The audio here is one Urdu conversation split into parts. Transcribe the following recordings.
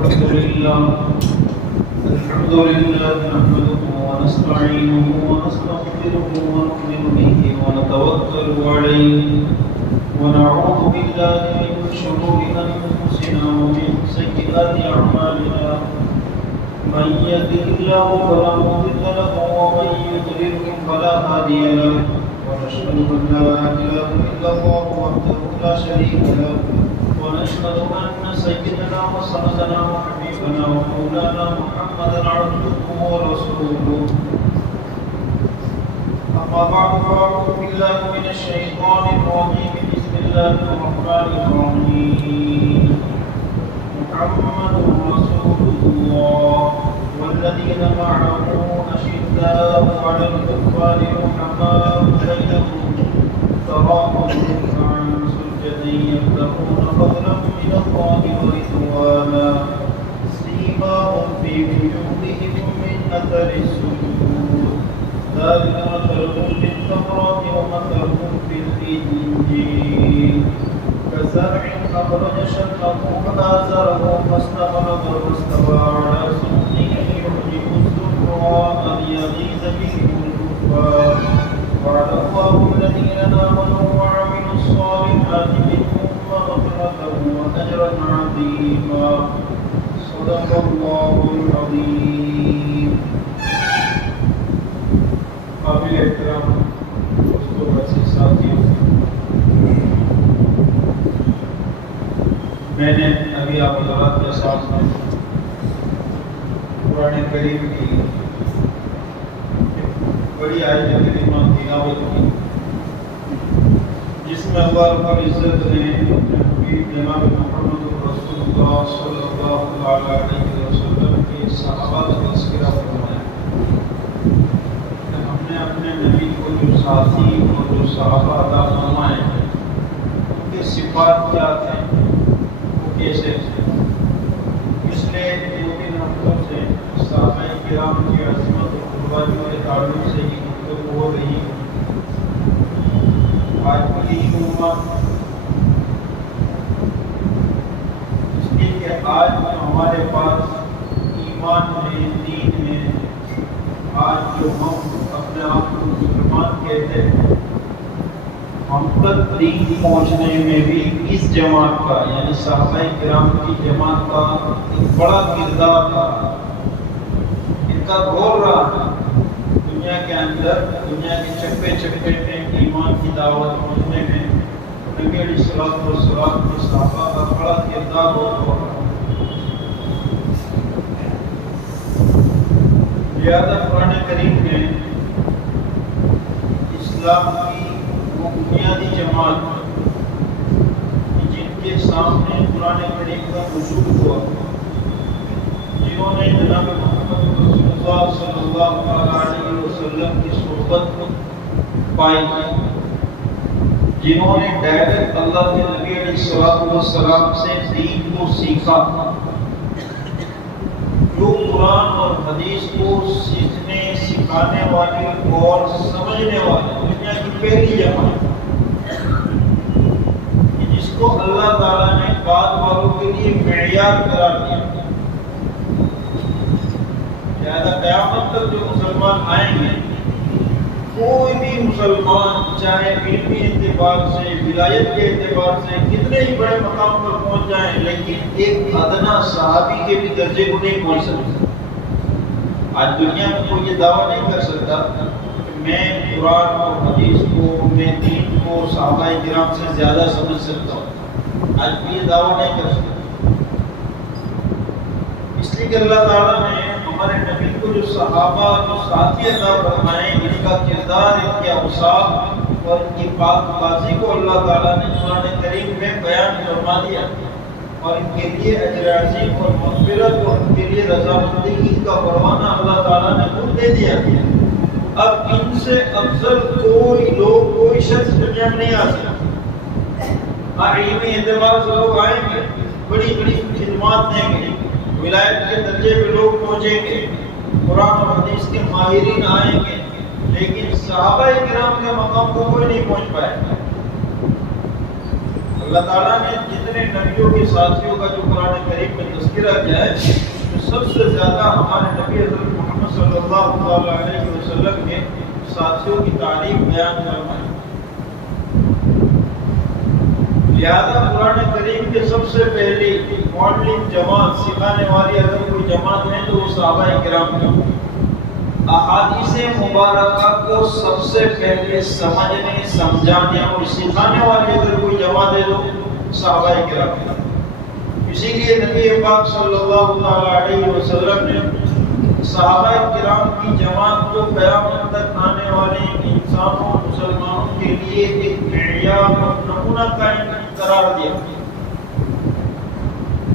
الحمد لله نحمده ونستعينه ونستغفره ونؤمن به ونتوكل عليه ونعوذ بالله من شرور أنفسنا ومن سيئات أعمالنا من يهده الله فلا مضل له ومن يضلل فلا هادي له ونشهد أن لا إله إلا الله وحده لا شريك له ونشهد أن سيدنا وسندنا وحبيبنا ومولانا محمدا عبده ورسوله أما بعد فأعوذ بالله من الشيطان الرجيم بسم الله الرحمن الرحيم محمد رسول الله والذين معه أشداء على الكفار رحماء بينهم تراهم ركعا سجدا يبتغون فضلا من الله ورضوانا سيماهم في وجوههم من أثر السجود ذلك مثلهم في التوراة ومثلهم في الإنجيل كزرع أخرج شطأه فآزره فاستغلظ فاستوى على سوقه يعجب الزراع ليغيظ بهم الكفار وعد الله الذين آمنوا وعملوا الصالحات منهم مغفرة وأجرا عظيما صدق الله العظيم. قابل احترام دوستوں ویسے ساتھیوں، میں نے ابھی آپ حضرات کے سامنے قرآن کریم کی بڑی آیت کریمہ تلاوت کی، جس میں اللہ رب العزت نے حبیب جناب محمد رسول اللہ صلی اللہ علیہ وسلم کے صحابہ کا تذکرہ فرمایا کہ ہم نے اپنے نبی کو جو ساتھی اور جو صحابہ عطا فرمائے ان کے صفات کیا تھے، وہ کیسے تھے. اس لیے دو تین ہفتوں سے صحابہ کرام کی عظمت اور قربانی کے تعلق سے یہ گفتگو ہو رہی ہے. آج کی امت اس لیے کہ آج ہمارے پاس ایمان ہے، دین ہے. آج جو ہم اپنے آپ کو مسلمان کہتے ہیں، ہم تک دین پہنچنے میں بھی اس جماعت کا یعنی صحابہ کرام کی جماعت کا ایک بڑا کردار تھا. ان کا رول رہا دنیا کے اندر، دنیا کے چپے چپے میں ایمان کی دعوت پہنچنے میں نبی علیہ الصلوۃ والسلام کے صحابہ کا بڑا کردار ہوتا. لہذا قرآن کریم میں اسلام کی وہ بنیادی جماعت جن کے سامنے قرآن کریم کا نزول ہوا، جنہوں نے جناب محمد رسول اللہ صلی اللہ علیہ وسلم کی صحبت پائی، جنہوں نے ڈائریکٹ اللہ کے نبی علیہ السلام سے دین کو سیکھا، جو قرآن اور حدیث کو سیکھنے، سکھانے والے اور سمجھنے والے دنیا کی پہلی جماعت، جس کو اللہ تعالیٰ نے بعد والوں کے لیے معیار قرار دیا. لہذا قیامت تک جو مسلمان آئیں گے، کوئی بھی مسلمان چاہے علمی اعتبار سے، ولایت کے اعتبار سے کتنے ہی بڑے مقام پر پہنچ جائیں، لیکن ایک ادنا صحابی کے بھی درجے کو نہیں پہنچ سکتے. آج دنیا میں کوئی یہ دعویٰ نہیں کر سکتا کہ میں قرآن اور حدیث کو، میں دین کو صحابہ کرام سے زیادہ سمجھ سکتا ہوں. آج بھی یہ دعویٰ نہیں کر سکتا، اس لیے کہ اللہ تعالیٰ نے ہمارے نبی کو جو صحابہ، جو ساتھی عطا فرمائے، ان کا کردار، ان کے اوصاف اور ان کی پاک بازی کو اللہ تعالیٰ نے قرآن کریم میں بیان فرما دیا، اور ان کے لیے اجر عظیم اور مغفرت اور ان کے لیے رضامندی کا پروانہ اللہ تعالیٰ نے خود دے دیا. اب ان سے افضل کوئی لوگ، کوئی شخص دنیا میں نہیں آ سکتا. علمی اعتبار سے لوگ آئیں گے، بڑی بڑی خدمات دیں گے، ولایت کے درجے پہ لوگ پہنچیں گے، قرآن اور حدیث کے ماہرین آئیں گے، لیکن صحابہ کرام کے مقام کو کوئی نہیں پہنچ پائے. اللہ تعالیٰ نے جتنے نبیوں کے ساتھیوں کا جو قرآن کریم میں تذکرہ کیا ہے اس میں سب سے زیادہ ہمارے نبی حضرت محمد صلی اللہ علیہ وسلم کے ساتھیوں کی تعریف بیان فرمائی۔ لہذا قرآن کریم کے سب سے پہلی معلم جماعت سکھانے والی اگر کوئی جماعت ہے تو وہ صحابہ کرام کی۔ احادیث مبارکہ کو سب سے پہلے سمجھنے، سمجھانے اور سکھانے والی اگر کوئی جماعت ہے تو صحابہ کرام کی۔ اسی لیے نبی پاک صلی اللہ علیہ وسلم نے صحابہ کرام کی جماعت کو قیامت تک آنے والے انسانوں مسلمانوں کے لیے ایک معیار اور نمونہ قرار دیا۔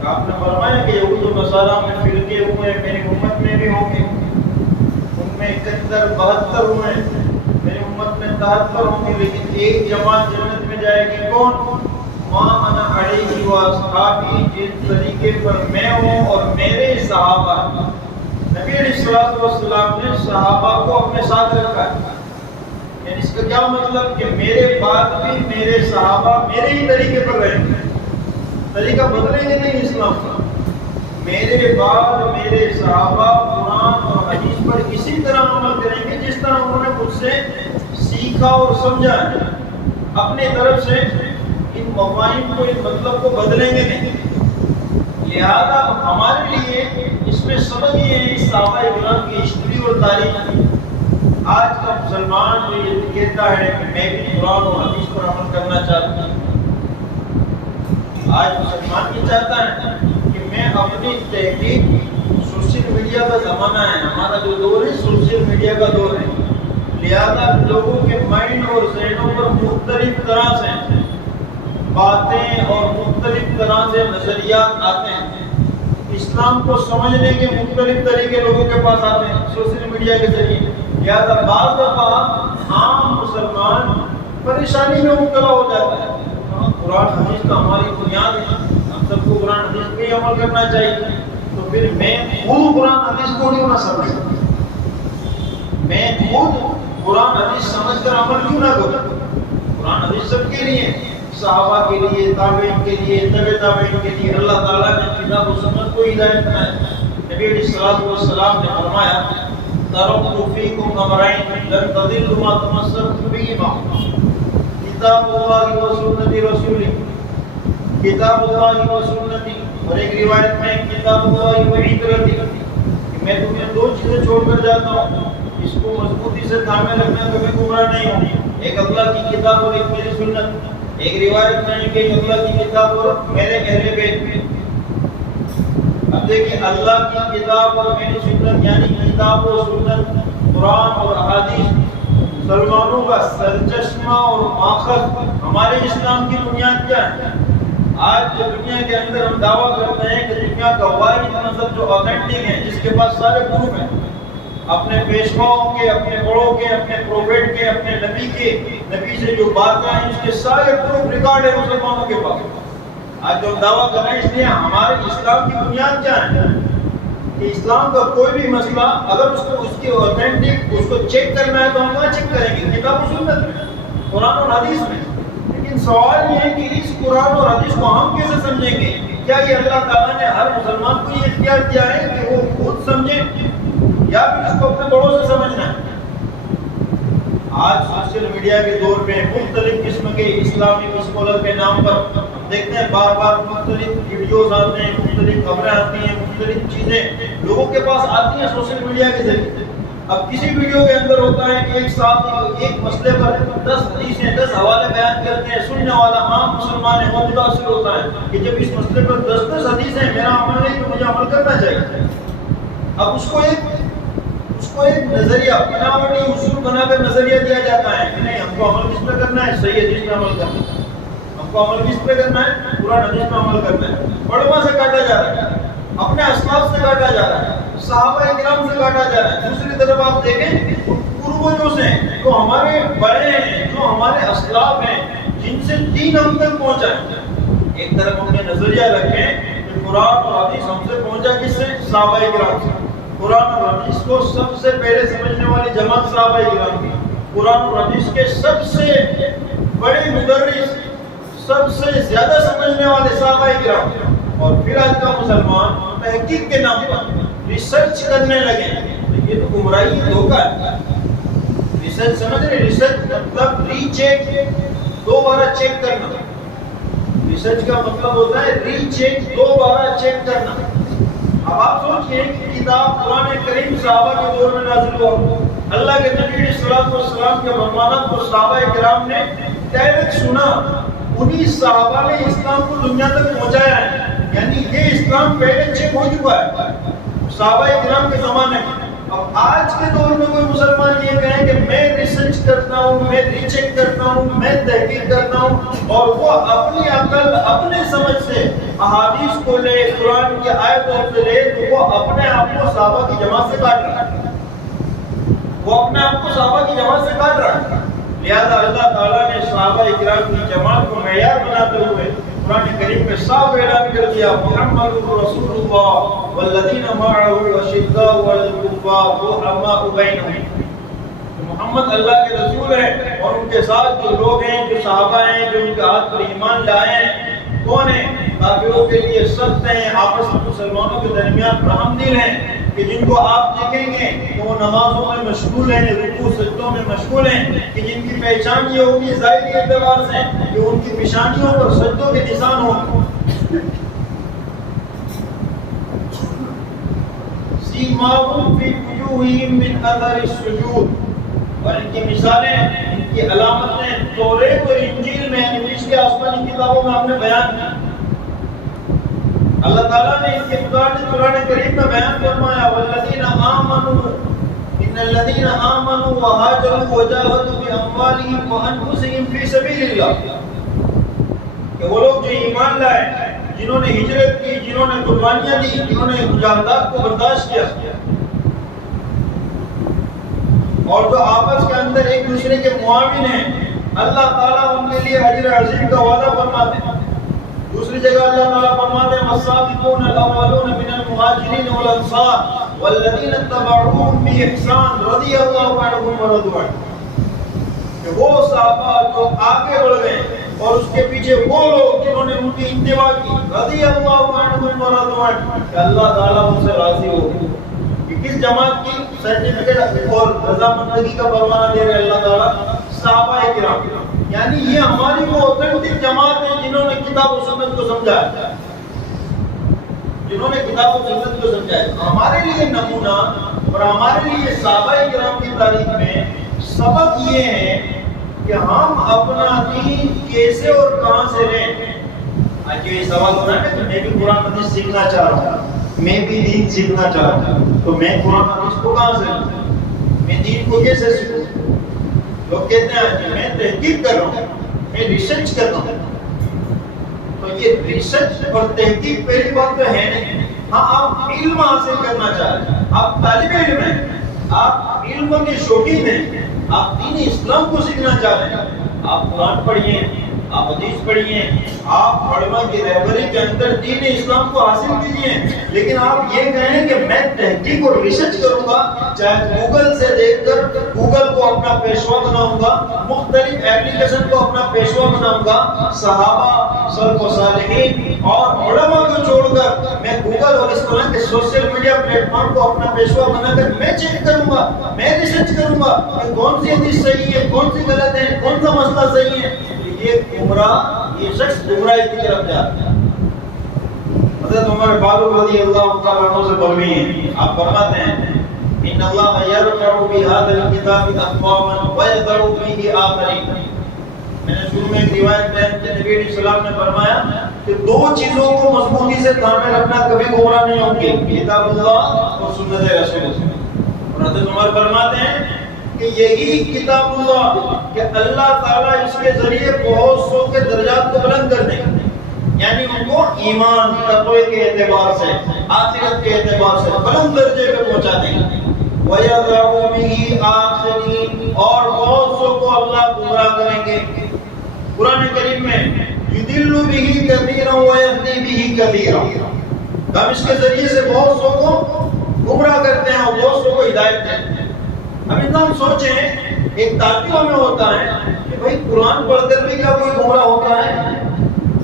آپ نے فرمایا کہ یہود و نصارہ میں فرقے ہوئے، میری امت میں بھی ہوں گے، ان میں 71 72 ہوئے، میری امت میں 73 ہوں گے، لیکن ایک جماعت جنت میں جائے گی، کون؟ ما انا علیہ واصحابی، جس طریقے پر میں ہوں اور میرے صحابہ۔ نبی علیہ السلام نے صحابہ کو اپنے ساتھ رکھا ہے، یعنی اس کا کیا مطلب کہ میرے بعد بھی میرے صحابہ میرے ہی طریقے پر رہیں گے، طریقہ بدلیں گے نہیں اسلام کا۔ میرے بعد میرے صحابہ قرآن اور حدیث پر اسی طرح عمل کریں گے جس طرح انہوں نے خود سے سیکھا اور سمجھا ہے، اپنے طرف سے ان مفاہیم کو، ان مطلب کو بدلیں گے نہیں۔ لہذا ہمارے لیے اس میں سمجھ یہ ہے اس صحابہ کرام کی ہسٹری اور تاریخ۔ آج کا مسلمان جو یہ کہتا ہے کہ میں بھی قرآن اور حدیث پر عمل کرنا چاہتا ہوں، آج مسلمان یہ چاہتا ہے کہ میں اپنی تحقیق، سوشل میڈیا کا زمانہ ہے، ہمارا جو دور ہے سوشل میڈیا کا دور ہے، لہذا لوگوں کے مائنڈ اور ذہنوں پر مختلف طرح سے باتیں اور مختلف طرح سے نظریات آتے ہیں۔ اسلام کو سمجھنے کے مختلف طریقے لوگوں کے پاس آتے ہیں سوشل میڈیا کے ذریعے، لہذا بعض دفعہ عام مسلمان پریشانی میں مبتلا ہو جاتا ہے۔ قرآن حدیث کا ہماری بنیاد ہے، ہم سب کو قرآن حدیث پہ عمل کرنا چاہیے، تو پھر میں خود قرآن حدیث کو کیوں نہ سمجھوں، میں خود قرآن حدیث سمجھ کر عمل کیوں نہ کروں۔ قرآن حدیث سب کے لیے، صحابہ کے لیے، تابعین کے لیے، تبع تابعین کے لیے۔ اللہ تعالیٰ نے کتاب و سنت کو ہدایت بنایا۔ نبی علیہ السلام نے فرمایا ترکت فیکم امرین لن تضلوا ما تمسکتم بہما، کتاب اللہ و سنت رسولہ، کتاب اللہ و سنتی، اور ایک روایت میں کتاب اللہ و عترتی، کہ میں تمہیں دو چیزیں چھوڑ کر جاتا ہوں، اس کو مضبوطی سے تھامے رکھنا، کبھی گمراہ نہیں ہوں، ایک اللہ کی کتاب اور ایک میری سنت۔ ایک روایت میں کہ اللہ کی کتاب اور میرے اہل بیت۔ اب دیکھیں اللہ کی کتاب اور میری سنت، یعنی کتاب و سنت، قرآن اور احادیث مسلمانوں کا سرچشمہ اور ماخذ، ہمارے اسلام کی بنیاد کیا ہے؟ آج جو دنیا کے اندر ہم دعویٰ کرتے ہیں کہ دنیا کا واحد مذہب جو آتھینٹک ہے، جس کے پاس سارے پروف ہیں، اپنے پیشواؤں کے، اپنے بڑوں کے، اپنے پروفیٹ کے، اپنے نبی کے، نبی سے جو باتیں ہیں اس کے سارے پروف ریکارڈ ہے مسلمانوں کے پاس۔ آج جو دعویٰ کر رہے ہیں، اس لیے ہمارے اسلام کی بنیاد کیا ہے کہ اسلام کا کوئی بھی مسئلہ اگر اس کی آتھینٹک اس کو چیک کرنا ہے تو ہم کہاں چیک کریں گے؟ کتاب و سنت میں، قرآن اور حدیث میں۔ لیکن سوال یہ ہے کہ اس قرآن اور حدیث کو ہم کیسے سمجھیں گے؟ کیا یہ اللہ تعالیٰ نے ہر مسلمان کو یہ اختیار دیا ہے کہ وہ خود سمجھے، یا پھر اس کو اپنے بڑوں سے سمجھنا ہے؟ آج سوشل میڈیا کے دور میں مختلف قسم کے اسلامی اسکالر کے نام پر دیکھتے ہیں بار بار مختلف ویڈیوز آتے ہیں، مختلف خبریں آتی ہیں، مختلف چیزیں لوگوں کے پاس آتی ہیں سوشل میڈیا کے ذریعے۔ اب کسی ویڈیو کے اندر ہوتا ہے کہ ایک صاحب ایک مسئلے پر 10 حدیثیں 10 حوالے بیان کرتے ہیں، سننے والا عام مسلمان ہے وہ متاثر ہوتا ہے کہ جب اس مسئلے پر 10 حدیثیں میرا عمل نہیں تو مجھے عمل کرنا چاہیے۔ اب اس کو ایک نظریہ بناوٹی اصول بنا کر نظریہ دیا جاتا ہے کہ نہیں، ہم کو عمل کس پہ کرنا ہے؟ صحیح حدیث پہ عمل کرنا ہے۔ ہم کو عمل کس پہ کرنا ہے؟ قرآن حدیث پہ عمل کرنا ہے۔ علماء سے کاٹا جا رہا ہے، اپنے اسلاف سے کاٹا جا رہا ہے، صحابہ کرام سے کاٹا جا رہا ہے۔ دوسری طرف آپ دیکھیں پروجوں سے جو ہمارے بڑے ہیں، جو ہمارے اسلاف ہیں، جن سے دین ہم تک پہنچا ہے، ایک طرف ہم نے نظریہ رکھیں کہ قرآن اور حدیث ہم سے پہنچا کس سے؟ صحابہ کرام سے۔ قرآن اور حدیث کو سب سے پہلے سمجھنے والی جماعت صحابہ کرام کی۔ قرآن اور حدیث کے سب سے بڑے مدرس، سب سے زیادہ سمجھنے والے صحابہ کرام، اور پھر آج کا مسلمان تحقیق کے نام پر ریسرچ کرنے لگے، یہ تو گمراہی دھوکہ ہے۔ ریسرچ سمجھ رہے؟ ریسرچ مطلب ری چیک، دوبارہ چیک کرنا۔ ریسرچ کا مطلب ہوتا ہے ری چیک، دوبارہ چیک کرنا۔ اب آپ سوچئے کہ کتاب قرآن کریم صحابہ کے دور میں نازل ہوا، اللہ کے نبی علیہ الصلوۃ والسلام کے فرمانات کو صحابہ کرام نے ڈائریکٹ سنا، انہی صحابہ نے اسلام کو دنیا تک پہنچایا ہے، یعنی یہ اسلام پہلے چیک ہو چکا ہے صحابہ کرام کے زمانے میں۔ اب آج کے دور میں کوئی مسلمان یہ کہیں کہ میں ریسرچ کرتا ہوں، میں ری چیک کرتا ہوں، میں تحقیق کرتا ہوں، اور وہ اپنی عقل اپنے سمجھ سے احادیث کو لے، قرآن کی آیتوں سے لے، تو وہ اپنے آپ کو صحابہ کی جماعت سے کاٹ رہا ہے، وہ اپنے آپ کو صحابہ کی جماعت سے کاٹ رہا ہے۔ لہذا اللہ تعالیٰ نے صحابہ کرام کی جماعت کو معیار بناتے ہوئے قرآن کریم میں صاف اعلان کر دیا، محمد رسول اللہ والذین معه اشداء علی الکفار رحماء بینہم، محمد اللہ کے رسول ہیں اور ان کے ساتھ جو لوگ ہیں، جو صحابہ ہیں، جو ان کے ہاتھ پر ایمان لائے ہیں، کون ہیں؟ کافروں کے لیے سخت ہیں، آپس میں مسلمانوں کے درمیان رحم دل ہیں، کہ جن کو آپ دیکھیں گے کہ وہ نمازوں میں مشغول ہیں، رکوع سجدوں میں مشغول ہیں، کہ جن کی پہچان یہ ہوگی ظاہری اعتبار سے کہ ان کی پیشانیوں پر سجدوں کے نشان ہوں۔ سیماہم فی وجوہہم من اثر السجود، اور ان کی مثالیں، ان کی علامتیں توریت اور انجیل میں، پچھلی آسمانی کتابوں میں ہم نے بیان کی۔ اللہ تعالیٰ نے اس کے متعلق قرآن کریم میں بیان فرمایا، والذین آمنوا ان الذین آمنوا وہاجروا وجاہدوا باموالہم وانفسہم فی سبیل اللہ، کہ وہ لوگ جو ایمان لائے، جنہوں نے ہجرت کی، جنہوں نے قربانیاں دی، جنہوں نے مجاہدات کو برداشت کیا، اور جو آپس کے اندر ایک دوسرے کے معاون ہیں، اللہ تعالیٰ ان کے لیے اجر عظیم کا وعدہ فرماتے ہیں۔ دوسری جگہ اللہ تعالیٰ فرماتے ہیں، والسابقون الاولون من المہاجرین والانصار والذین اتبعوہم بإحسان رضی اللہ عنہم ورضوا عنہ، کہ وہ صحابہ جو آگے بڑھ گئے اور اس کے پیچھے وہ لوگ جنہوں نے ان کی اتباع کی، رضی اللہ عنہم ورضوا عنہ، کہ اللہ تعالیٰ ان سے راضی ہو گئے۔ کہ کس جماعت کی سرٹیفکیٹ اور رضامندگی کا پروانہ دے رہے اللہ تعالیٰ؟ صحابہ کرام، یعنی یہ ہماری وہ اوتھینٹک جماعت ہے جنہوں نے کتاب و سنت کو سمجھا ہے، جنہوں نے کتاب و سنت کو سمجھا ہے۔ ہمارے لیے نمونہ اور ہمارے لیے صحابہ کرام کی تاریخ میں سبق یہ ہے کہ ہم اپنا دین کیسے اور کہاں سے لیں۔ آج یہ سوال ہو رہا ہے کہ میں بھی قرآن حدیث سیکھنا چاہ رہا ہوں، میں بھی دین سیکھنا چاہ رہا ہوں، تو میں قرآن حدیث کو کہاں سے لوں؟ میں دین کو کیسے سیکھوں؟ لوگ کہتے ہیں کہ میں تحقیق کر رہا ہوں، میں ریسرچ کر رہا ہوں۔ تو یہ ریسرچ اور تحقیق پہلی بات تو ہے نہیں۔ ہاں، آپ علم حاصل کرنا چاہ رہے ہیں، آپ طالب علم ہیں، آپ علم کے شوقین ہیں، آپ دین اسلام کو سیکھنا چاہ رہے ہیں، آپ قرآن پڑھیے، آپ حدیث پڑھیے، آپ علماء کی رہبری کے اندر دین اسلام کو حاصل کیجیے، لیکن آپ یہ کہیں کہ میں تحقیق اور ریسرچ کروں گا، چاہے گوگل سے دیکھ کر گوگل کو اپنا پیشوا بناؤں گا، مختلف ایپلیکیشن کو اپنا پیشوا بناؤں گا، صحابہ، سلف و صالحین اور علماء کو چھوڑ کر میں گوگل اور اس طرح کے سوشل میڈیا پلیٹ فارم کو اپنا پیشوا بنا کر میں چیک کروں گا، میں ریسرچ کروں گا کہ کون سی حدیث صحیح ہے، کون سی غلط ہے، کون سا مسئلہ صحیح ہے۔ یہ گمراہ، یہ شخص گمراہی کی طرف جاتا ہے۔ حضرت عمر فاروق رضی اللہ تعالیٰ عنہ سے مروی ہے، آپ فرماتے ہیں، ان اللہ یرفع بهذا الکتاب اقواما ویذر به آخرین۔ میں نے شروع میں ایک روایت بیان کی، نبی علیہ السلام نے فرمایا کہ دو چیزوں کو مضبوطی سے تھامے رکھنا، کبھی گمراہ نہیں ہوں گے، کتاب اللہ اور سنت رسول اللہ۔ اور حضرت عمر فرماتے ہیں کہ یہی کتاب اللہ کہ اللہ تعالیٰ اس کے ذریعے بہت سو کے درجات کو بلند کر دیں گے، یعنی ان کو ایمان، تقوی کے اعتبار سے، آخرت کے اعتبار سے بلند درجے پہ پہنچا دیں گے۔ وَيَذَرُ بِهِ آخِرِينَ، اور بہت سو کو اللہ گمراہ کریں گے۔ قرآن کریم میں يُضِلُّ بِهِ كَثِيرًا وَيَهْدِي بِهِ كَثِيرًا، ہم اس کے ذریعے سے بہت سو کو گمراہ کرتے ہیں اور بہت سو کو ہدایت دیتے ہیں۔ اب انسان سوچیں، ایک طالب علم میں ہوتا ہے کہ بھائی قرآن پڑھ کر بھی کیا کوئی گمراہ ہوتا ہے؟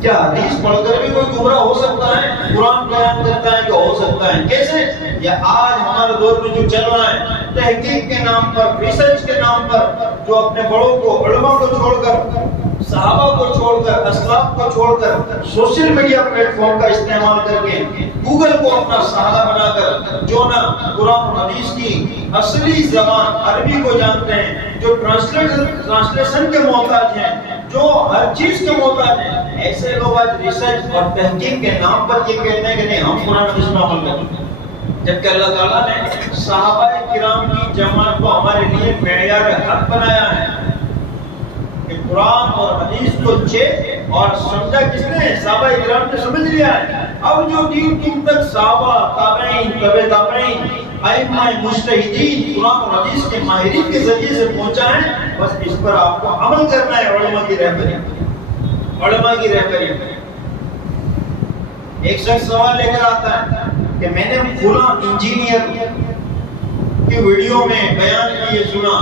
کیا حدیث پڑھ کر بھی کوئی گمراہ ہو سکتا ہے؟ قرآن بیان کرتا ہے کہ ہو سکتا ہے. کیسے؟ یا آج ہمارے دور میں جو چل رہا ہے تحقیق کے نام پر، ریسرچ کے نام پر، جو اپنے بڑوں کو، علماء کو چھوڑ کر، صحابہ کو چھوڑ کر، اسلاف کو چھوڑ کر، سوشل میڈیا پلیٹ فارم کا استعمال کر کے، گوگل کو اپنا سہارا بنا کر، جو نہ قرآن و حدیث کی اصلی زبان عربی کو جانتے ہیں، جو ٹرانسلیشن کے محتاج ہیں، جو ہر چیز کے محتاج ہیں، ایسے لوگ آج ریسرچ اور تحقیق کے نام پر یہ کہتے ہیں کہ نہیں ہم قرآن حدیث میں عمل کریں، جبکہ اللہ تعالیٰ نے صحابہ کرام کی جماعت کو ہمارے لیے معیار حق بنایا ہے کہ قرآن اور حدیث کو چیک اور سمجھا کس نے؟ صحابہ کرام نے سمجھ لیا ہے. اب جو دین تم تک صحابہ، تابعین، تبع تابعین، ائمہ مجتہدین، قرآن اور حدیث کے ماہرین کے ذریعے سے پہنچا ہے، بس اس پر آپ کو عمل کرنا ہے. علماء کی رہبری، علماء کی رہبری. ایک شخص سوال لے کر آتا ہے کہ میں نے فلاں انجینئر کی ویڈیو میں بیان میں یہ سنا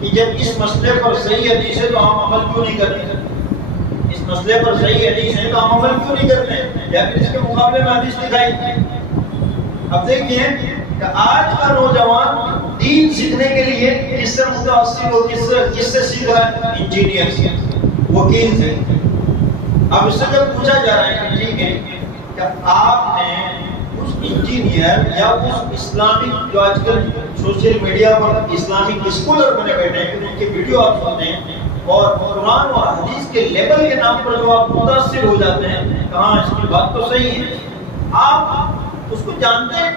کہ جب اس مسئلے پر صحیح حدیث ہے تو ہم عمل کیوں نہیں کرتے؟ اس مسئلے پر صحیح حدیث ہے تو ہم عمل کیوں نہیں کرتے؟ یا پھر اس کے مقابلے میں حدیث دکھائی. اب دیکھیے کہ آج کا نوجوان دین سیکھنے کے لیے کس سے متاثر ہو، کس سے سیکھ رہا ہے؟ انجینئر سے، وکیل سے. اب اس سے جب پوچھا جا رہا ہے کہ ٹھیک ہے کہ آپ نے اس انجینئر یا اس اسلامک، جو آج کل سوشل میڈیا پر اسلامک اسکالر بنے بیٹھے ہیں، ان کی ویڈیو آپ سنتے ہیں اور قرآن و حدیث کے لیبل کے نام پر جو آپ متاثر ہو جاتے ہیں، کہاں اس کی بات تو صحیح ہے. آپ اس کو جانتے ہیں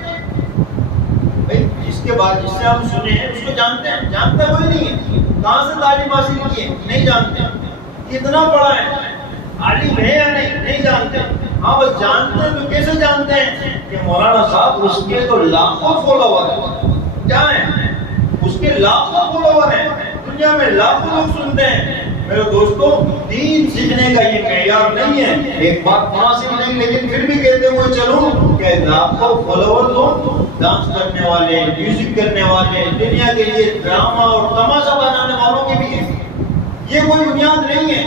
بھائی، جس کے بعد جس سے ہم سنے ہیں اس کو جانتے ہیں؟ جانتا کوئی نہیں ہے. کہاں سے تعلیم حاصل کی ہے؟ نہیں جانتے. کتنا پڑھا ہے؟ عالم ہے یا نہیں جانتے. ہاں بس جانتے ہیں تو کیسے جانتے ہیں کہ مولانا صاحب اس کے تو لاکھوں فالوور ہیں. کیا ہیں؟ اس کے لاکھوں فالوور ہیں، دنیا میں لاکھوں لوگ سنتے ہیں. میرے دوستوں، دین سیکھنے کا یہ معیار نہیں ہے. ایک بات مناسب نہیں لیکن پھر بھی کہتے ہوئے چلوں کہ لاکھوں فالوور تو ڈانس کرنے والے، میوزک کرنے والے، دنیا کے لیے ڈرامہ اور تماشا بنانے والوں کے بھی ہیں. یہ کوئی بنیاد نہیں ہے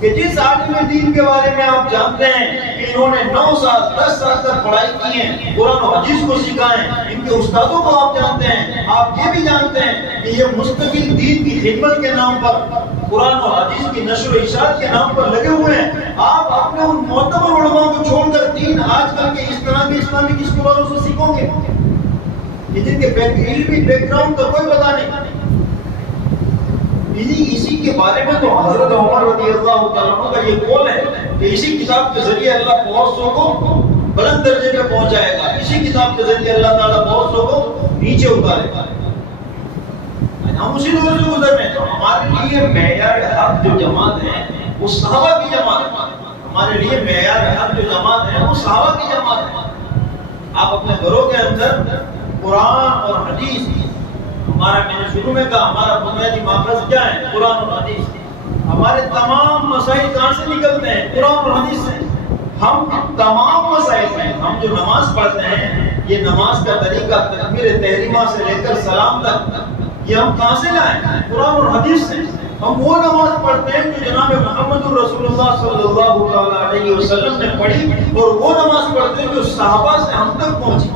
کہ جس عالم دین کے بارے میں آپ جانتے ہیں کہ انہوں نے 9 سال 10 سال تک پڑھائی کی ہے، قرآن و حدیث کو سیکھا ہے، ان کے استادوں کو آپ جانتے ہیں، آپ یہ بھی جانتے ہیں کہ یہ مستقل دین کی خدمت کے نام پر، قرآن و حدیث کی نشر و اشاعت کے نام پر لگے ہوئے ہیں. آپ اپنے ان معتبر علماء کو چھوڑ کر دین آج کل کے اس طرح کے اسلامک اسکالروں سے سیکھو گے جن کے علمی بیک گراؤنڈ کا کوئی پتہ نہیں. اسی کے بارے میں تو حضرت عمر رضی اللہ تعالیٰ عنہ کا یہ قول ہے کہ اسی کتاب کے ذریعے اللہ بہت سو کو بلند درجے پہ پہنچائے گا، اسی کتاب کے ذریعے اللہ تعالیٰ بہت سو کو نیچے اتارے گا. ہم اسی دور سے گزر رہے ہیں. تو ہمارے لیے معیار حق جو جماعت ہے وہ صحابہ کی جماعت ہے. ہمارے لیے معیار حق جو جماعت ہے وہ صحابہ کی جماعت ہے. آپ اپنے گھروں کے اندر قرآن اور حدیث، ہمارا میں نے شروع میں کہا ہمارا بنیادی ماخذ کیا ہے؟ قرآن اور حدیث. ہمارے تمام مسائل کہاں سے نکلتے ہیں؟ قرآن اور حدیث سے. ہم تمام مسائل ہیں، ہم جو نماز پڑھتے ہیں، یہ نماز کا طریقہ تکبیر تحریمہ سے لے کر سلام تک، یہ ہم کہاں سے لائیں؟ قرآن اور حدیث سے. ہم وہ نماز پڑھتے ہیں جو جناب محمد رسول اللہ صلی اللہ علیہ وسلم نے پڑھی، اور وہ نماز پڑھتے ہیں جو صحابہ سے ہم تک پہنچی.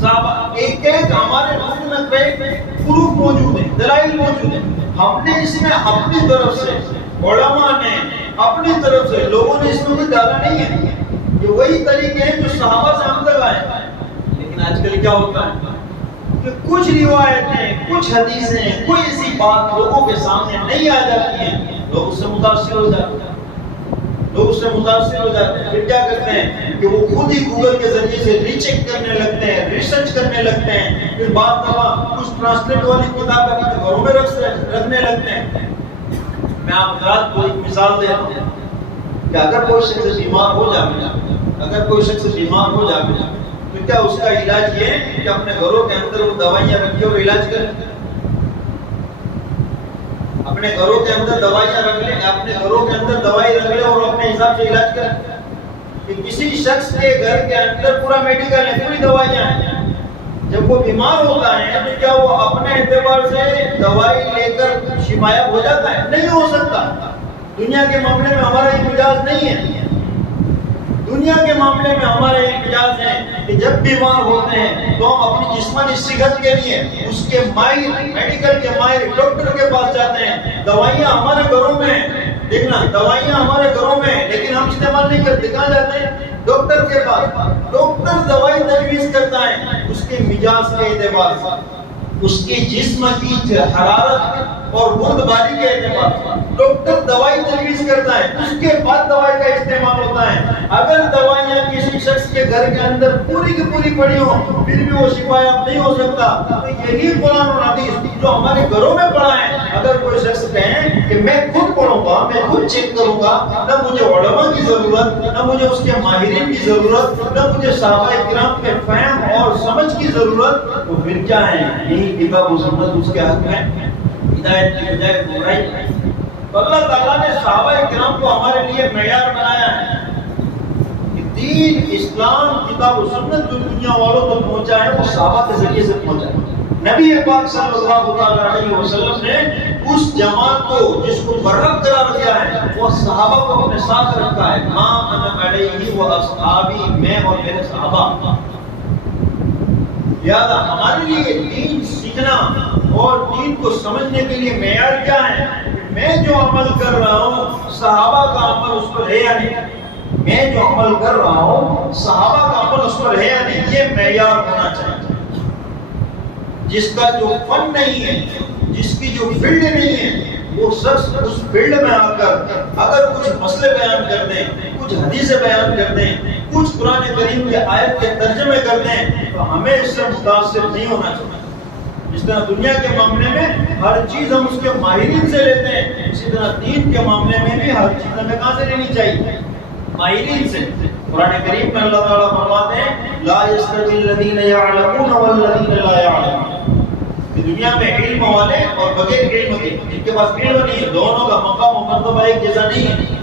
صحابہ ایک ایک ہمارے مسلم پہ پروف موجود ہیں، دلائل موجود ہیں. ہم نے اس میں اپنی طرف سے، علماء نے اپنی طرف سے، لوگوں نے اس میں کوئی ڈالا نہیں ہے. یہ وہی طریقے ہیں جو صحابہ سے ہم تک آئے. لیکن آج کل کیا ہوتا ہے کہ کچھ روایتیں، کچھ حدیثیں، کوئی ایسی بات لوگوں کے سامنے نہیں آ جاتی ہیں، لوگ اس سے متاثر ہو جاتے ہیں. لوگ اس سے متاثر ہو جاتے ہیں. پھر کیا کرتے ہیں کہ وہ خود ہی گوگل کے ذریعے سے ریچیک کرنے لگتے ہیں، ریسرچ کرنے لگتے ہیں. پھر بعد دفعہ کچھ ٹرانسلیٹ والی کتاب اپنے گھروں میں رکھنے لگتے ہیں. میں آپ حضرات کو ایک مثال دیتا ہوں کہ اگر کوئی شخص بیمار ہو جائے، تو کیا اس کا علاج یہ ہے کہ اپنے گھروں کے اندر وہ دوائیاں رکھے اور علاج کرے؟ اپنے گھروں کے اندر دوائیاں رکھ لیں، اپنے گھروں کے اندر دوائی رکھ لیں اور اپنے حساب سے علاج کریں. کہ کسی شخص کے گھر کے اندر پورا میڈیکل ہے، پوری دوائیاں ہیں. جب وہ بیمار ہوتا ہے تو کیا وہ اپنے اعتبار سے دوائی لے کر شفایاب ہو جاتا ہے؟ نہیں ہو سکتا. دنیا کے معاملے میں ہمارا ایک مزاج نہیں ہے. دنیا کے معاملے میں ہمارے ایک مزاج ہے کہ جب بیمار ہوتے ہیں تو ہم اپنی جسمانی صحت کے لیے اس کے ماہر، میڈیکل کے ماہر ڈاکٹر کے پاس جاتے ہیں. دوائیاں ہمارے گھروں میں، دیکھنا دوائیاں ہمارے گھروں میں، لیکن ہم استعمال نہیں کرتے. کہاں جاتے ہیں؟ ڈاکٹر کے پاس. ڈاکٹر دوائی تجویز کرتا ہے اس کے مزاج کے اعتبار سے، اس کے جسم کی حرارت اور بردباری کے اعتبار سے ڈاکٹر دوائی تجویز کرتا ہے. اس کے بعد دوائی کا استعمال ہوتا ہے. اگر دوائیاں کسی شخص کے گھر کے اندر پوری کی پوری پڑی ہوں پھر بھی وہ شفایاب نہیں ہو سکتا، تو یہی قرآن اور حدیث جو ہمارے گھروں میں پڑا ہے، اگر کوئی شخص کہیں کہ میں خود پڑھوں گا، میں خود چیک کروں گا، نہ مجھے علماء کی ضرورت، نہ مجھے اس کے ماہرین کی ضرورت، نہ مجھے صحابہ کرام کے فہم اور سمجھ کی ضرورت، تو پھر کیا ہے؟ یہی کتاب و سنت اس کے حق میں ہدایت کی بجائے گمراہی. تو اللہ تعالیٰ نے صحابہ کرام کو ہمارے لیے معیار بنایا ہے کہ دین اسلام کتاب و سنت جو دنیا والوں تک پہنچا ہے وہ صحابہ کے ذریعے سے پہنچا ہے. نبی پاک صلی اللہ علیہ وسلم نے اس جماعت کو جس کو برحق قرار دیا ہے وہ صحابہ کو اپنے ساتھ رکھا ہے. ما انا علیہ و اصحابی، میں اور میرے صحابہ. لہذا ہمارے لیے دین سیکھنا اور دین کو سمجھنے کے لیے معیار کیا ہے؟ میں جو عمل کر رہا ہوں صحابہ کا عمل اس پر ہے یا نہیں؟ میں جو عمل کر رہا ہوں صحابہ کا عمل اس پر ہے یا نہیں؟ یہ معیار ہونا چاہیے. جس کا جو فن نہیں ہے، جس کی جو فیلڈ نہیں ہے، وہ شخص اس فیلڈ میں آ کر اگر کچھ مسئلے بیان کر دیں، کچھ حدیثیں بیان کر دیں، کچھ قرآن کریم کے آیت کے ترجمے کر دیں، تو ہمیں اس سے متاثر نہیں ہونا چاہیے. جس طرح دنیا کے معاملے میں ہر چیز ہم اس کے ماہرین سے لیتے ہیں، اسی طرح دین کے معاملے میں بھی ہر چیز ہمیں کہاں سے لینی چاہیے؟ ماہرین سے. قرآن کریم میں اللہ تعالیٰ فرماتے ہیں لا یستوی الذین یعلمون والذین لا یعلمون. دنیا میں علم والے اور بغیر علم کے، جن کے پاس علم نہیں ہے، دونوں کا مقام و مرتبہ ایک جیسا نہیں ہے.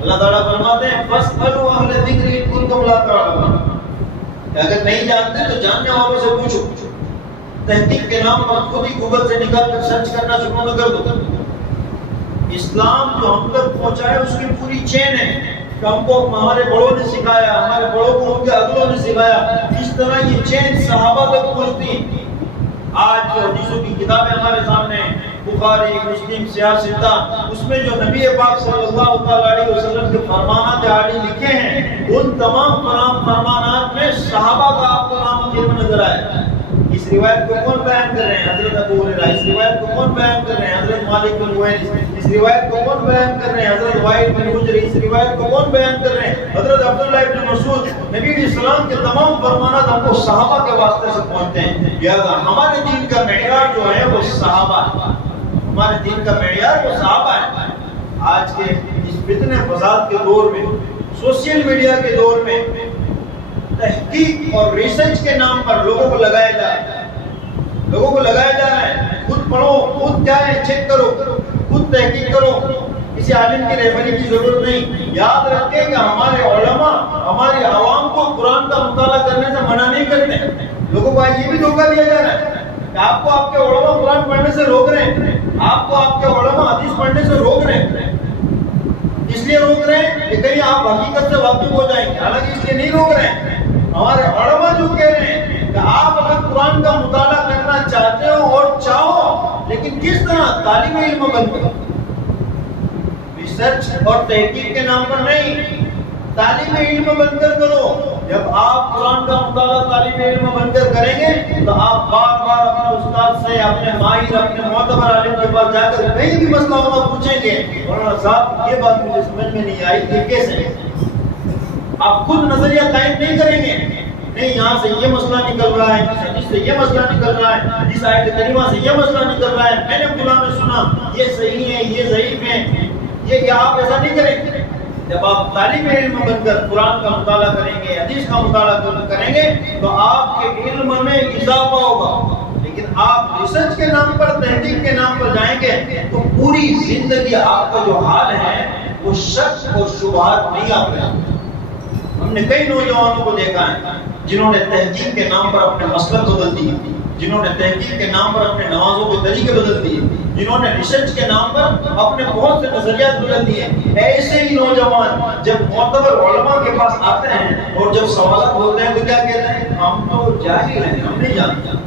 اللہ تعالیٰ فرماتے ہیں فاسألوا اہل الذکر ان کنتم لا تعلمون. اگر نہیں جانتے تو جاننے والوں سے پوچھو. تحقیق کے نام پر خود ہی گوگل سے نکال کر سرچ کرنا شروع نہ کر دو. اسلام جو ہم تک پہنچا ہے اس کی پوری چین ہے کہ ہم کو ہمارے بڑوں نے سکھایا، ہمارے بڑوں کو ان کے اگلوں نے سکھایا. اس طرح یہ چین صحابہ تک پہنچتی. آج جو حدیثوں کی کتابیں ہمارے سامنے ہیں، بخاری، مسلم، سیاہ ستہ، اس میں جو نبی پاک صلی اللہ تعالی علیہ وسلم کے فرمانات عالی لکھے ہیں، ان تمام فرمانات میں صحابہ کا آپ کو نام ذکر نظر آئے. اس روایت کو کون بیان کر رہے ہیں؟ حضرت ابو ہریرہ. اس روایت کو کون بیان کر رہے ہیں؟ حضرت مالک بن حویرث. اس روایت کو کون بیان کر رہے ہیں؟ حضرت وائل بن حجر. اس روایت کو کون بیان کر رہے ہیں؟ حضرت عبداللہ ابن مسعود. نبی علیہ السلام کے تمام فرمانات ہم کو صحابہ کے واسطے سے پہنچتے ہیں. لہذا ہمارے دین کا معیار جو ہے وہ صحابہ ہے. ہمارے دین کا معیار وہ صحابہ ہے. آج کے اس فتنہ فساد کے دور میں، سوشل میڈیا کے دور میں، تحقیق اور ریسرچ کے نام پر لوگوں کو لگایا جا رہا ہے. خود پڑھو، خود کیا ہے چیک کرو، خود تحقیق کرو. کسی عالم کی رہبری کی ضرورت نہیں. یاد رکھیں کہ ہمارے علماء ہمارے عوام کو قرآن کا مطالعہ کرنے سے منع نہیں کرتے. لوگوں کو یہ بھی دھوکہ دیا جا رہا ہے کہ آپ کو آپ کے علماء قرآن پڑھنے سے روک رہے ہیں، آپ کو آپ کے علماء حدیث پڑھنے سے روک رہے ہیں. اس لیے روک رہے ہیں کہ کہیں آپ حقیقت سے واقف ہو جائیں گے. حالانکہ اس لیے نہیں روک رہے ہیں. ہمارے علماء جو کہہ رہے ہیں کہ آپ اگر قرآن کا مطالعہ کرنا چاہتے ہو اور چاہو، لیکن کس طرح؟ طالب علم بن کر، ریسرچ اور تحقیق کے نام پر نہیں، طالب علم بن کر کرو. جب آپ قرآن کا مطالعہ طالب علم بن کر کریں گے تو آپ بار بار اپنے استاد سے، اپنے ماہر، اپنے معتبر عالم کے پاس جا کر کہیں بھی مسئلہ ہوگا پوچھیں گے مولانا صاحب یہ بات مجھے سمجھ میں نہیں آئی، یہ کیسے؟ آپ خود نظریہ قائم نہیں کریں گے. نہیں، یہاں سے یہ مسئلہ نکل رہا ہے، اس حدیث سے یہ مسئلہ نکل رہا ہے، اس آیت کریمہ سے یہ مسئلہ نکل رہا ہے، میں نے فلاں میں سنا یہ صحیح ہے، یہ ضعیف ہے. یہ آپ ایسا نہیں کریں گے. جب آپ طالب علم بن کر قرآن کا مطالعہ کریں گے، حدیث کا مطالعہ کریں گے تو آپ کے علم میں اضافہ ہوگا. لیکن آپ ریسرچ کے نام پر، تحقیق کے نام پر جائیں گے تو پوری زندگی آپ کا جو حال ہے وہ شک اور شبہات نہیں آپ رہے. ہم نے کئی نوجوانوں کو دیکھا ہے جنہوں نے تحقیق کے نام پر اپنے مسلک بدل دیے، جنہوں نے تحقیق کے نام پر اپنے نمازوں کے طریقے بدل دیے، جنہوں نے ریسرچ کے نام پر اپنے بہت سے نظریات بدل دیے. ایسے ہی نوجوان جب معتبر علماء کے پاس آتے ہیں اور جب سوالات ہوتے ہیں تو کیا کہتے ہیں؟ ہم تو جاہل ہیں، ہم نہیں جانتے.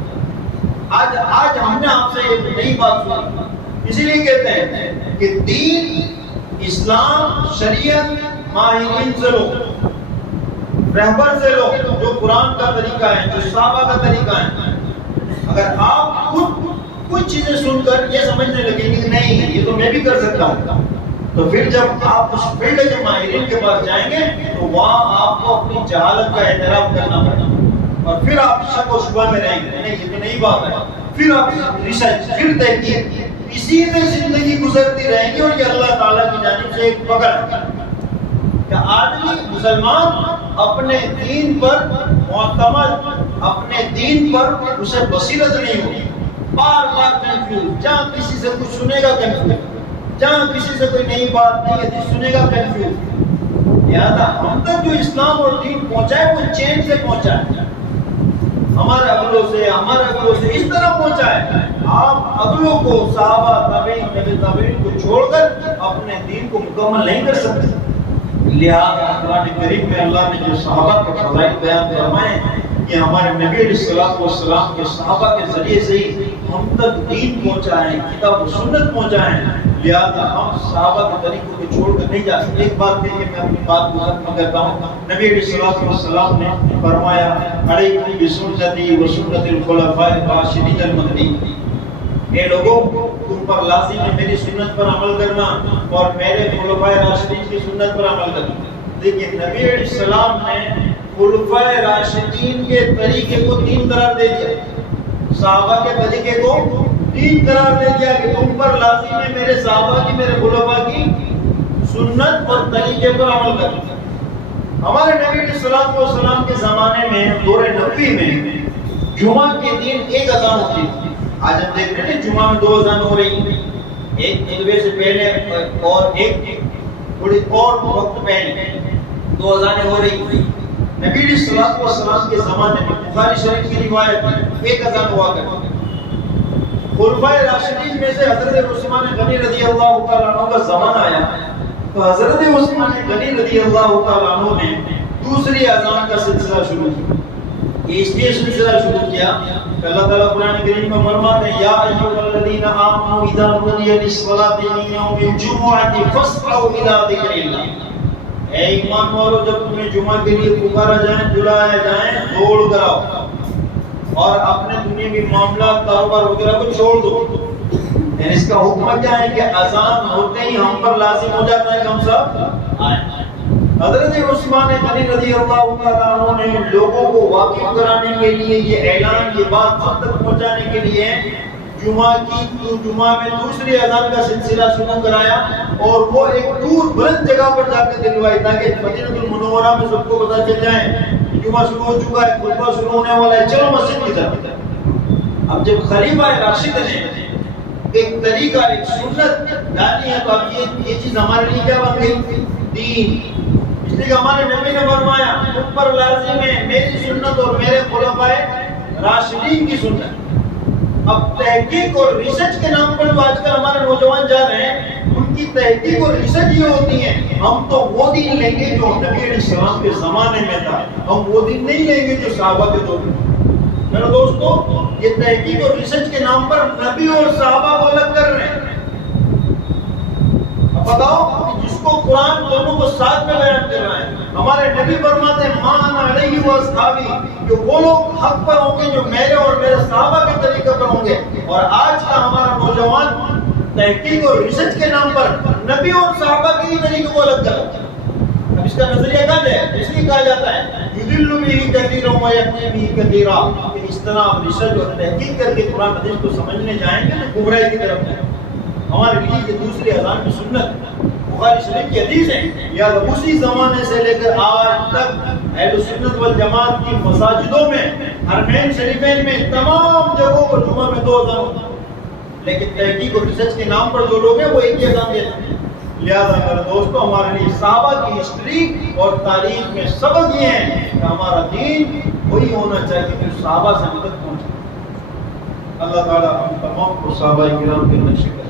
آج ہم نے آپ سے ایک نئی بات سنی. اسی لیے کہتے ہیں کہ دین، اسلام، شریعت ماہرین سے لو، رہبر سے لو، جو قرآن کا طریقہ ہے، جو صحابہ کا طریقہ ہے. اگر آپ خود کچھ چیزیں سن کر یہ سمجھنے لگیں گے کہ نہیں یہ تو میں بھی کر سکتا ہوں، تو پھر جب آپ اس فیلڈ کے ماہرین کے پاس جائیں گے تو وہاں آپ کو اپنی جہالت کا اعتراف کرنا پڑے گا اور پھر آپ شک و شبہ میں رہیں گے. نہیں یہ تو نئی بات ہے. پھر آپ ریسرچ، پھر تحقیق، اسی میں زندگی گزرتی رہیں گی. اور یہ اللہ تعالیٰ کی جانب سے ایک پکڑ ہے کہ آدمی مسلمان اپنے دین پر معتمد، اپنے دین پر اسے بصیرت نہیں ہوگی. بار بار کنفیوز، جہاں کسی سے کچھ سنے گا کنفیوز، جہاں کسی سے کوئی نئی بات نہیں ہے سنے گا کنفیوز. لہٰذا ہم تک جو اسلام اور دین پہنچا ہے وہ چین سے پہنچا ہے، ہمارے اگلوں سے اس طرح پہنچا ہے. آپ اگلوں کو، صحابہ، تابعین، تبع تابعین کو چھوڑ کر اپنے دین کو مکمل نہیں کر سکتے. لہٰذا قرآن کریم میں اللہ نے جو صحابہ کے فضائل بیان فرمائے کہ ہمارے نبی علیہ السلام کے صحابہ کے ذریعے سے ہی ہم تک دین پہنچا ہے، کتاب و سنت پہنچا ہے. لہٰذا ہم صحابہ کے طریقوں کو چھوڑ کر نہیں جا سکتے. ایک بات ہے کہ میں اپنی بات کو ختم کرتا ہوں. نبی علیہ السلام نے فرمایا علیکم بسنتی و سنت الخلفاء الراشدین المہدیین. اے لوگوں، تم پر لازم ہے میری سنت پر عمل کرنا اور میرے خلفاء راشدین کی سنت پر عمل کرنا. دیکھیے نبی علیہ السلام نے خلفاء راشدین کے طریقے کو دین قرار دے دیا، صحابہ کے طریقے کو دین قرار دے دیا کہ تم پر لازم ہے میرے صحابہ کی، میرے خلفاء کی سنت اور طریقے پر عمل کرنا. ہمارے نبی علیہ السلام کے زمانے میں، دور نبوی میں، جمعہ کے دن ایک اذان ہوتی تھی. آج ہم دیکھ رہے ہیں جمعہ میں 2 اذان ہو رہی ہیں، ایک خطبے سے پہلے اور ایک تھوڑی اور وقت پہلے 2 اذانیں ہو رہی تھی. نبی علیہ السلام کے زمانے میں بخاری شریف کی روایت ایک اذان ہوا کرتی. خلفاء راشدین میں سے حضرت عثمان غنی رضی اللہ تعالیٰ عنہ کا زمانہ آیا تو حضرت عثمان غنی رضی اللہ تعالیٰ عنہ نے دوسری اذان کا سلسلہ شروع کیا. یہ اس لیے سلسلہ شروع کیا کہ اللہ تعالیٰ قرآن کریم میں فرماتے ہیں یا ایھا الذین آمنوا اذا نودی للصلاۃ من یوم الجمعۃ فاسعوا الی ذکر اللہ. اے ایمان والو، جب تمہیں جمعہ کے لیے پکارا جائے، بلایا جائے، دوڑ کر آؤ اور اپنے دنیاوی معاملات، کاروبار وغیرہ کو چھوڑ دو. یعنی اس کا حکم کیا ہے کہ اذان ہوتے ہی ہم پر لازم ہو جاتا ہے کہ ہم سب آئیں. حضرت عثمان غنی رضی اللہ تعالیٰ عنہ نے لوگوں کو واقف کرانے کے لیے یہ اعلان، یہ بات سب تک پہنچانے کے لیے جمعہ میں دوسری اذان کا سلسلہ شروع کرایا اور وہ ایک دور بلند جگہ پر جا کے دلوائی تاکہ مدینہ المنورہ میں سب کو پتہ چل جائے جمعہ شروع ہو چکا ہے، خطبہ شروع ہونے والا ہے، چلو مسجد کی طرف. اب جب خلیفہ راشد نے ایک طریقہ، ایک سنت ڈالی ہے تو اب یہ چیز ہمارے لیے کیا بن گئی؟ دین. اس لیے ہمارے نبی نے فرمایا تم پر لازم ہے میری سنت اور میرے خلفاء راشدین کی سنت. اب تحقیق اور ریسرچ کے نام پر جو آج کل ہمارے نوجوان جا رہے ہیں، ان کی تحقیق اور ریسرچ یہ ہوتی ہے ہم تو وہ دین لیں گے جو نبی علیہ السلام کے زمانے میں تھا، ہم وہ دین نہیں لیں گے جو صحابہ کے دور میں. میرے دوستو، یہ تحقیق اور ریسرچ کے نام پر نبی اور صحابہ کو الگ کر رہے ہیں. اب بتاؤ کہ جس کو قرآن دونوں کو ساتھ میں بیان کر رہا ہے، ہمارے نبی فرماتے ہیں مَا أَنَا عَلَيْهِ وَأَصْحَابِي، جو وہ لوگ حق پر ہوں گے جو میرے اور میرے صحابہ کے طریقے پر ہوں گے. اور آج کا ہمارا نوجوان تحقیق اور ریسرچ کے نام پر نبی اور صحابہ کے ہی طریقے کو الگ کر رہا ہے. اب اس کا نظریہ کیا ہے؟ اس لیے کہا جاتا ہے یُضِلُّ بِهِ كَثِيرًا وَيَهْدِي بِهِ كَثِيرًا، کہ اس طرح آپ ریسرچ اور تحقیق کر کے قرآن حدیث کو سمجھنے جائیں گے تو گمراہی کی طرف جائیں. ہمارے لیے یہ دوسری اذان کی سنت بخاری شریف کی حدیث ہے، یا اسی زمانے سے لے کر آج تک اہل سنت والجماعت کی مساجدوں میں، حرمین شریفین میں، تمام جگہوں پر جمعہ میں 2 اذان ہوتا ہے. لیکن تحقیق اور ریسرچ کے نام پر جو لوگ ہیں وہ ایک ہی اذان دیتے ہیں. لہذا میرے دوستو، ہمارے لیے صحابہ کی ہسٹری اور تاریخ میں سبق یہ ہے کہ ہمارا دین وہی ہونا چاہیے جو صحابہ سے ہم تک پہنچا. اللہ تعالیٰ ہم تمام کو صحابہ کرام کے نقش